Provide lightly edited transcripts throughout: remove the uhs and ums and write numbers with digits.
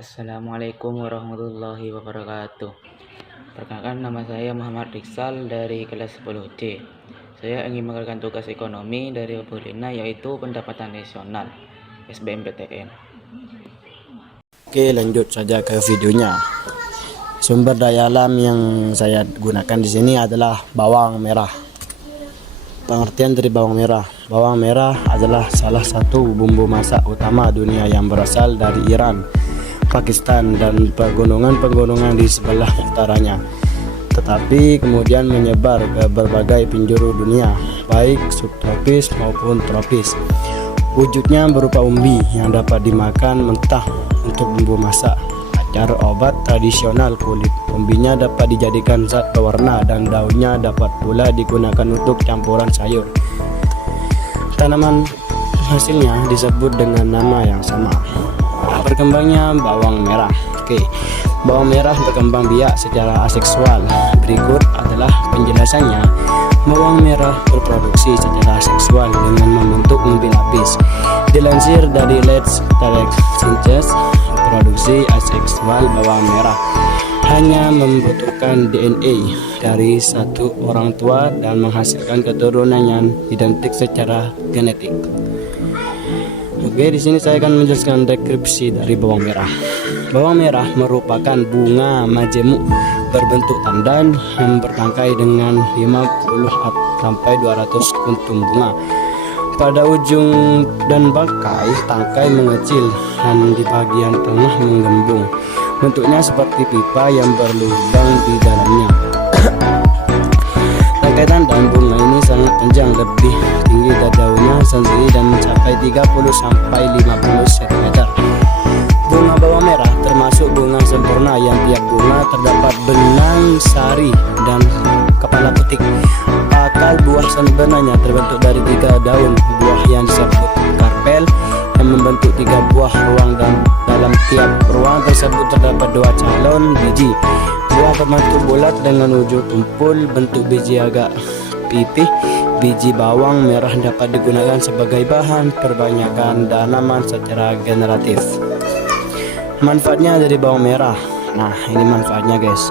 Assalamualaikum warahmatullahi wabarakatuh. Perkenalkan, nama saya Muhammad Riksal dari kelas 10C. Saya ingin mengerjakan tugas ekonomi dari Bu Lina, yaitu pendapatan nasional SBMPTN. Oke, lanjut saja ke videonya. Sumber daya alam yang saya gunakan di sini adalah bawang merah. Pengertian dari bawang merah. Bawang merah adalah salah satu bumbu masak utama dunia yang berasal dari Iran, Pakistan, dan pegunungan-pegunungan di sebelah utaranya, tetapi kemudian menyebar ke berbagai penjuru dunia, baik subtropis maupun tropis. Wujudnya berupa umbi yang dapat dimakan mentah untuk bumbu masak, acar, obat tradisional kulit. Umbinya dapat dijadikan zat pewarna dan daunnya dapat pula digunakan untuk campuran sayur. Tanaman hasilnya disebut dengan nama yang sama. Berkembangnya bawang merah. Bawang merah berkembang biak secara aseksual. Berikut adalah penjelasannya. Bawang merah berproduksi secara aseksual dengan membentuk umbi lapis. Dilansir dari Let's Direct Synthesis, produksi aseksual bawang merah hanya membutuhkan DNA dari satu orang tua dan menghasilkan keturunan yang identik secara genetik. Oke, di sini saya akan menjelaskan deskripsi dari bawang merah. Bawang merah merupakan bunga majemuk berbentuk tandan yang bertangkai dengan 50 sampai 200 kuntum bunga. Pada ujung dan bangkai, tangkai mengecil dan di bagian tengah menggembung. Bentuknya seperti pipa yang berlubang di dalamnya. Tangkai tandan bunga ini sangat panjang, lebih tinggi dari daunnya sendiri dan mencapai 30 sampai 50 cm. Bunga bawang merah termasuk bunga sempurna yang tiap bunga terdapat benang sari dan kepala petik. Akar buah sebenarnya terbentuk dari 3 daun buah yang disebut karpel yang membentuk 3 buah ruang, dan dalam tiap ruang tersebut terdapat 2 calon biji. Buah berbentuk bulat dengan wujud tumpul, bentuk biji agak pipih. Biji bawang merah dapat digunakan sebagai bahan perbanyakan tanaman secara generatif. Manfaatnya dari bawang merah. Nah, ini manfaatnya, guys.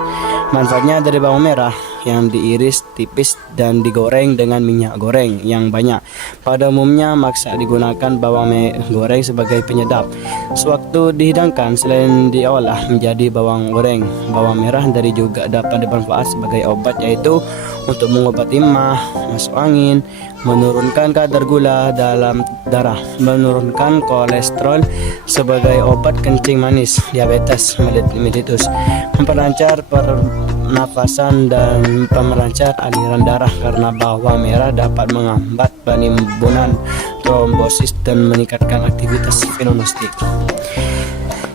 Manfaatnya dari bawang merah yang diiris tipis dan digoreng dengan minyak goreng yang banyak. Pada umumnya maksa digunakan bawang goreng sebagai penyedap. Sewaktu dihidangkan, selain diolah menjadi bawang goreng, bawang merah dari juga dapat bermanfaat sebagai obat, yaitu untuk mengobati emah, masuk angin, menurunkan kadar gula dalam darah, menurunkan kolesterol, sebagai obat kencing manis, diabetes mellitus, memperlancar pernafasan dan pemelancar aliran darah, karena bawang merah dapat menghambat penimbunan trombosis dan meningkatkan aktivitas imunistik.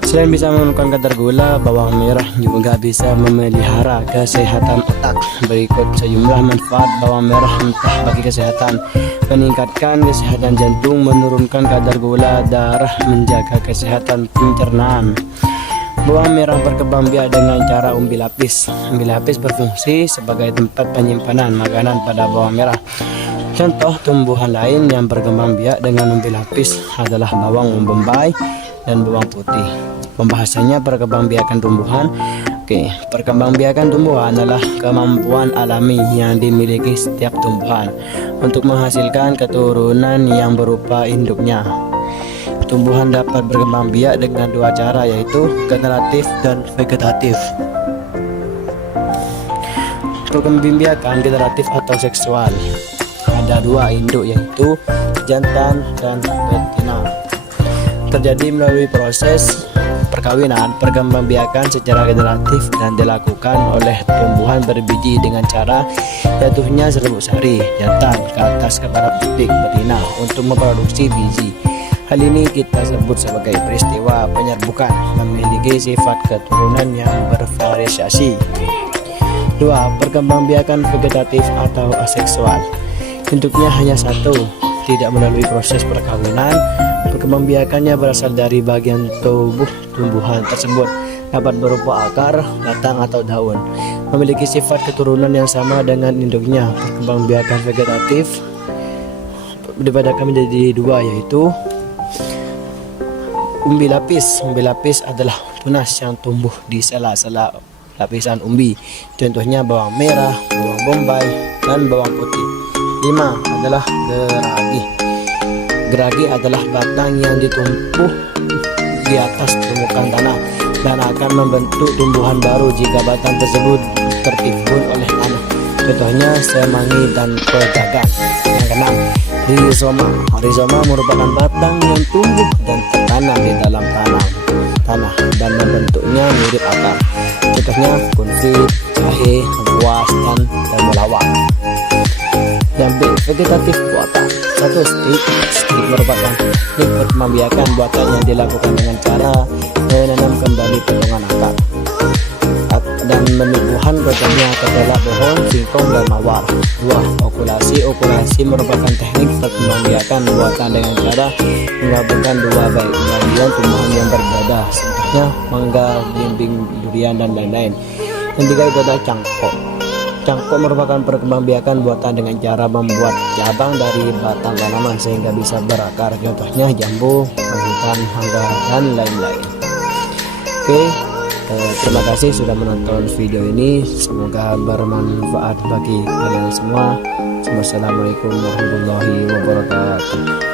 Selain bisa menurunkan kadar gula, bawang merah juga bisa memelihara kesehatan otak. Berikut sejumlah manfaat bawang merah mentah bagi kesehatan: meningkatkan kesehatan jantung, menurunkan kadar gula darah, menjaga kesehatan pencernaan. Bawang merah berkembang biak dengan cara umbi lapis. Umbi lapis berfungsi sebagai tempat penyimpanan makanan pada bawang merah. Contoh tumbuhan lain yang berkembang biak dengan umbi lapis adalah bawang bombay dan bawang putih. Pembahasannya perkembangbiakan tumbuhan. Perkembangbiakan tumbuhan adalah kemampuan alami yang dimiliki setiap tumbuhan untuk menghasilkan keturunan yang berupa induknya. Tumbuhan dapat berkembang biak dengan 2 cara, yaitu generatif dan vegetatif. Perkembangbiakan generatif atau seksual ada 2 induk, yaitu jantan dan betina. Terjadi melalui proses perkawinan. Perkembangbiakan secara generatif dan dilakukan oleh tumbuhan berbiji dengan cara jatuhnya serbuk sari jantan ke atas kepala putik betina untuk memproduksi biji. Hal ini kita sebut sebagai peristiwa penyerbukan, memiliki sifat keturunan yang bervariasi. 2. Perkembangbiakan vegetatif atau aseksual. Bentuknya hanya satu, tidak melalui proses perkawinan. Perkembangbiakannya berasal dari bagian tubuh tumbuhan tersebut, dapat berupa akar, batang, atau daun. Memiliki sifat keturunan yang sama dengan induknya. Perkembangbiakan vegetatif dibedakan menjadi 2, yaitu umbi lapis. Umbi lapis adalah tunas yang tumbuh di sela-sela lapisan umbi. Contohnya bawang merah, bawang bombay, dan bawang putih. 5 adalah geragi. Geragi adalah batang yang ditumpuh di atas permukaan tanah dan akan membentuk tumbuhan baru jika batang tersebut tertimbun oleh tanah. Contohnya semangi dan pegagan. Yang keenam, rizoma. Rizoma merupakan batang yang tumbuh dan tertanam di dalam tanah dan membentuknya mirip akar. Contohnya kunfit, jahe, lengkuas, dan temulawak. Yang B, vegetatif buatan. 1. Stik merupakan teknik perkembangbiakan buatan yang dilakukan dengan cara menanam kembali potongan akar dan menumbuhan batangnya ke dalam pohon, singkong, dan mawar. 2. Okulasi. Okulasi merupakan teknik perkembangbiakan buatan dengan cara menggabungkan dua bagian tumbuhan yang berbeda, contohnya mangga, belimbing, durian, dan lain-lain. Yang 3 itu adalah cangkok. Cangkok merupakan perkembangbiakan buatan dengan cara membuat cabang dari batang tanaman sehingga bisa berakar, contohnya jambu, rambutan, mangga, dan lain-lain. Oke, terima kasih sudah menonton video ini, semoga bermanfaat bagi kalian semua. Wassalamualaikum warahmatullahi wabarakatuh.